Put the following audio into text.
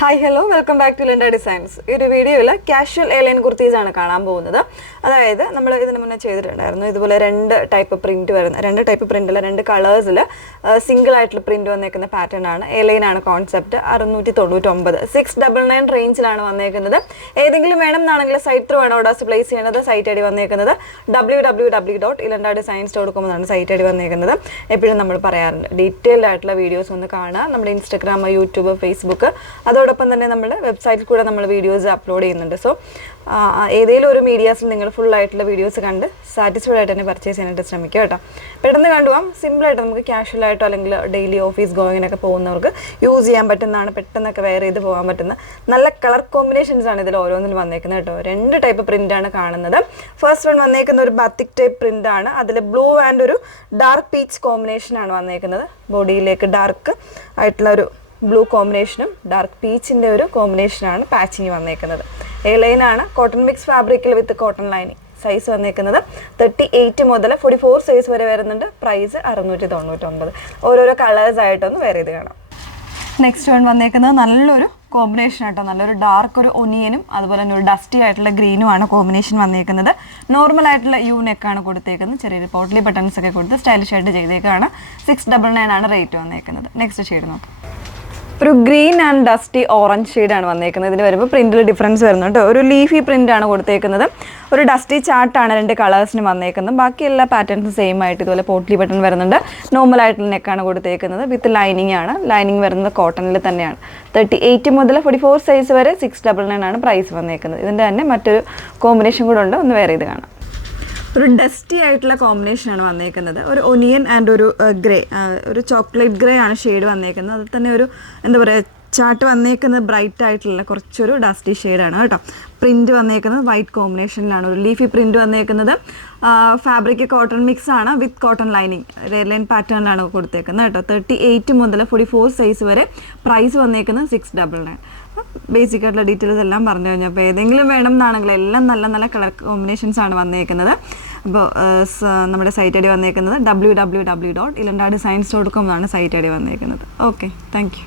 Hi hello welcome back to Linda Designs. ഈ ഒരു വീഡിയോയിൽ കാഷ്വൽ എയർലൈൻ കുർത്തീസ് ആണ് കാണാൻ പോകുന്നത്. അതായത് നമ്മൾ ഇതിന് മുന്നേ ചെയ്തിട്ടുണ്ടായിരുന്നു ഇതുപോലെ രണ്ട് ടൈപ്പ് പ്രിൻ്റിൽ രണ്ട് കളേഴ്സിൽ സിംഗിൾ ആയിട്ടുള്ള പ്രിൻറ്റ് വന്നേക്കുന്ന പാറ്റേൺ ആണ്. എയർലൈൻ ആണ് കോൺസെപ്റ്റ്. 699 699 റേഞ്ചിലാണ് വന്നേക്കുന്നത്. ഏതെങ്കിലും വേണം എന്നാണെങ്കിൽ സൈറ്റ് ത്രൂ ആണ് ഓർഡേഴ്സ് പ്ലേസ് ചെയ്യുന്നത്. സൈറ്റ് ഐ ഡി വന്നേക്കുന്നത് www.ilandadesigns.com എന്നാണ് സൈറ്റ് ഐ ഡി വന്നേക്കുന്നത്. എപ്പോഴും നമ്മൾ പറയാറുണ്ട് ഡീറ്റെയിൽഡ് ആയിട്ടുള്ള വീഡിയോസ് ഒന്ന് കാണുക. നമ്മുടെ ഇൻസ്റ്റാഗ്രാം, യൂട്യൂബ്, ഫേസ്ബുക്ക്, അതോടൊപ്പം തന്നെ നമ്മൾ വെബ്സൈറ്റിൽ കൂടെ നമ്മൾ വീഡിയോസ് അപ്ലോഡ് ചെയ്യുന്നുണ്ട്. സോ ഏതെങ്കിലും ഒരു മീഡിയാസിൽ നിങ്ങൾ ഫുൾ ആയിട്ടുള്ള വീഡിയോസ് കണ്ട് സാറ്റിസ്ഫൈഡ് ആയിട്ട് തന്നെ പർച്ചേസ് ചെയ്യാനായിട്ട് ശ്രമിക്കുക കേട്ടോ. പെട്ടെന്ന് കണ്ടുപോകാം. സിമ്പിളായിട്ട് നമുക്ക് കാഷ്വൽ ആയിട്ടോ അല്ലെങ്കിൽ ഡെയിലി ഓഫീസ് ഗോയിങ്ങിനൊക്കെ പോകുന്നവർക്ക് യൂസ് ചെയ്യാൻ പറ്റുന്നതാണ്. പെട്ടെന്നൊക്കെ വെയർ ചെയ്ത് പോകാൻ പറ്റുന്ന നല്ല കളർ കോമ്പിനേഷൻസ് ആണ് ഇതിൽ ഓരോന്നിലും വന്നേക്കുന്നത് കേട്ടോ. രണ്ട് ടൈപ്പ് പ്രിൻ്റാണ് കാണുന്നത്. ഫസ്റ്റ് വൺ വന്നേക്കുന്ന ഒരു ബാത്തിക് ടൈപ്പ് പ്രിൻ്റ് ആണ്. അതിൽ ബ്ലൂ ആൻഡ് ഒരു ഡാർക്ക് പീച്ച് കോമ്പിനേഷനാണ് വന്നേക്കുന്നത്. ബോഡിയിലേക്ക് ഡാർക്ക് ആയിട്ടുള്ള ഒരു ബ്ലൂ കോമ്പിനേഷനും ഡാർക്ക് പീച്ചിൻ്റെ ഒരു കോമ്പിനേഷനാണ് പാച്ചിങ് വന്നേക്കുന്നത്. എയർലൈൻ ആണ്. കോട്ടൺ മിക്സ് ഫാബ്രിക്കിൽ വിത്ത് കോട്ടൺ ലൈനിങ്. സൈസ് വന്നേക്കുന്നത് 38 മുതൽ 44 സൈസ് വരെ വരുന്നുണ്ട്. പ്രൈസ് 699. ഓരോരോ കളേഴ്സ് ആയിട്ടൊന്ന് വേറെ ചെയ്ത് കാണാം. നെക്സ്റ്റ് വൺ വന്നേക്കുന്നത് നല്ലൊരു കോമ്പിനേഷൻ ആട്ടോ. നല്ലൊരു ഡാർക്ക് ഒരു ഒനിയനും അതുപോലെ തന്നെ ഒരു ഡസ്റ്റി ആയിട്ടുള്ള ഗ്രീനുമാണ് കോമ്പിനേഷൻ വന്നേക്കുന്നത്. നോർമൽ ആയിട്ടുള്ള യു നെക്കാണ് കൊടുത്തേക്കുന്നത്. ചെറിയൊരു പോട്ട്ലി ബട്ടൺസ് ഒക്കെ കൊടുത്ത് സ്റ്റൈലിഷ് ആയിട്ട് ചെയ്തേക്കാണ്. 699 ആണ് റേറ്റ് വന്നേക്കുന്നത്. നെക്സ്റ്റ് ഷെയ്ഡ് നോക്കാം. ഒരു ഗ്രീൻ ആൻഡ് ഡസ്റ്റി ഓറഞ്ച് ഷെയ്ഡാണ് വന്നേക്കുന്നത്. ഇതിന് വരുമ്പോൾ പ്രിൻറ്റിൽ ഡിഫറൻസ് വരുന്നുണ്ട്. ഒരു ലീഫി പ്രിൻ്റാണ് കൊടുത്തേക്കുന്നത്. ഒരു ഡസ്റ്റി ചാർട്ടാണ് രണ്ട് കളേഴ്സിന് വന്നേക്കുന്നത്. ബാക്കി എല്ലാ പാറ്റേൺസും സെയിം ആയിട്ട് ഇതുപോലെ പോട്ട്ലി ബട്ടൺ വരുന്നുണ്ട്. നോർമൽ ആയിട്ടുള്ള നെക്കാണ് കൊടുത്തേക്കുന്നത്. വിത്ത് ലൈനിങ് ആണ്. ലൈനിങ് വരുന്നത് കോട്ടണിൽ തന്നെയാണ്. 38 മുതൽ 44 സൈസ് വരെ 699 ആണ് പ്രൈസ് വന്നേക്കുന്നത്. ഇതിൻ്റെ തന്നെ മറ്റൊരു കോമ്പിനേഷൻ കൂടെ ഉണ്ട്. ഒന്ന് വേറെ ഇത് കാണാം. ഒരു ഡസ്റ്റി ആയിട്ടുള്ള കോമ്പിനേഷനാണ് വന്നേക്കുന്നത്. ഒരു ഒനിയൻ ആൻഡ് ഒരു ഗ്രേ, ഒരു ചോക്ലേറ്റ് ഗ്രേ ആണ് ഷെയ്ഡ് വന്നേക്കുന്നത്. അതിൽ തന്നെ ഒരു എന്താ പറയുക ചാർട്ട് വന്നേക്കുന്നത് ബ്രൈറ്റ് ആയിട്ടുള്ള കുറച്ചൊരു ഡസ്റ്റി ഷെയ്ഡാണ് കേട്ടോ. പ്രിൻറ്റ് വന്നേക്കുന്നത് വൈറ്റ് കോമ്പിനേഷനിലാണ്. ഒരു ലീഫി പ്രിൻറ്റ് വന്നേക്കുന്നത്. ഫാബ്രിക് കോട്ടൺ മിക്സ് ആണ് വിത്ത് കോട്ടൺ ലൈനിങ്. എയർലൈൻ പാറ്റേണിലാണ് കൊടുത്തേക്കുന്നത് കേട്ടോ. 38 മുതൽ 44 സൈസ് വരെ. പ്രൈസ് വന്നേക്കുന്നത് 699. ബേസിക് ആയിട്ടുള്ള ഡീറ്റെയിൽസ് എല്ലാം പറഞ്ഞു കഴിഞ്ഞു. അപ്പോൾ ഏതെങ്കിലും വേണം എന്നാണെങ്കിൽ എല്ലാം നല്ല നല്ല കളർ കോമ്പിനേഷൻസ് ആണ് വന്നേക്കുന്നത്. അപ്പോൾ നമ്മുടെ സൈറ്റ് ഐ ഡി വന്നേക്കുന്നത് www.ilandadesigns.com എന്നാണ് സൈറ്റ് ഐ ഡി വന്നേക്കുന്നത്. Okay, thank you.